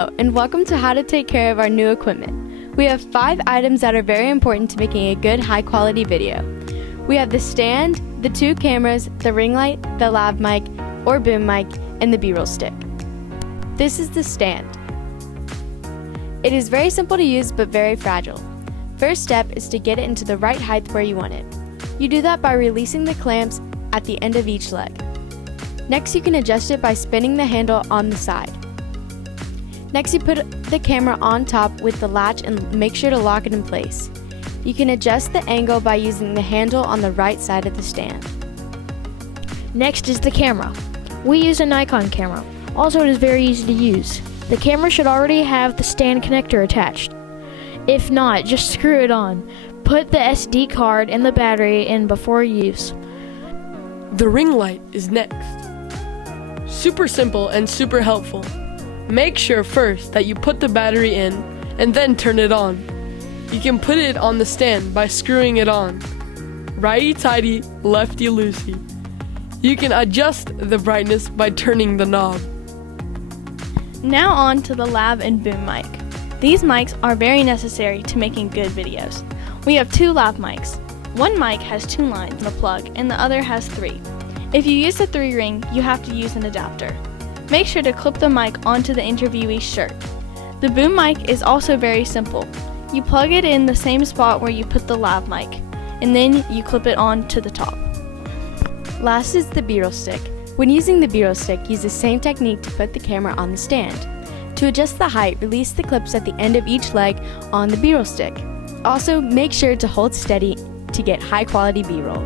Hello, and welcome to How to Take Care of Our New Equipment. We have 5 items that are very important to making a good, high-quality video. We have the stand, the 2 cameras, the ring light, the lav mic or boom mic, and the B-roll stick. This is the stand. It is very simple to use but very fragile. First step is to get it into the right height where you want it. You do that by releasing the clamps at the end of each leg. Next, you can adjust it by spinning the handle on the side. Next, you put the camera on top with the latch and make sure to lock it in place. You can adjust the angle by using the handle on the right side of the stand. Next is the camera. We use a Nikon camera. Also, it is very easy to use. The camera should already have the stand connector attached. If not, just screw it on. Put the SD card and the battery in before use. The ring light is next. Super simple and super helpful. Make sure first that you put the battery in and then turn it on. You can put it on the stand by screwing it on. Righty-tighty, lefty-loosey. You can adjust the brightness by turning the knob. Now on to the lav and boom mic. These mics are very necessary to making good videos. We have 2 lav mics. One mic has 2 lines and a plug and the other has 3. If you use the 3 ring, you have to use an adapter. Make sure to clip the mic onto the interviewee's shirt. The boom mic is also very simple. You plug it in the same spot where you put the lav mic, and then you clip it on to the top. Last is the B-roll stick. When using the B-roll stick, use the same technique to put the camera on the stand. To adjust the height, release the clips at the end of each leg on the B-roll stick. Also, make sure to hold steady to get high quality B-roll.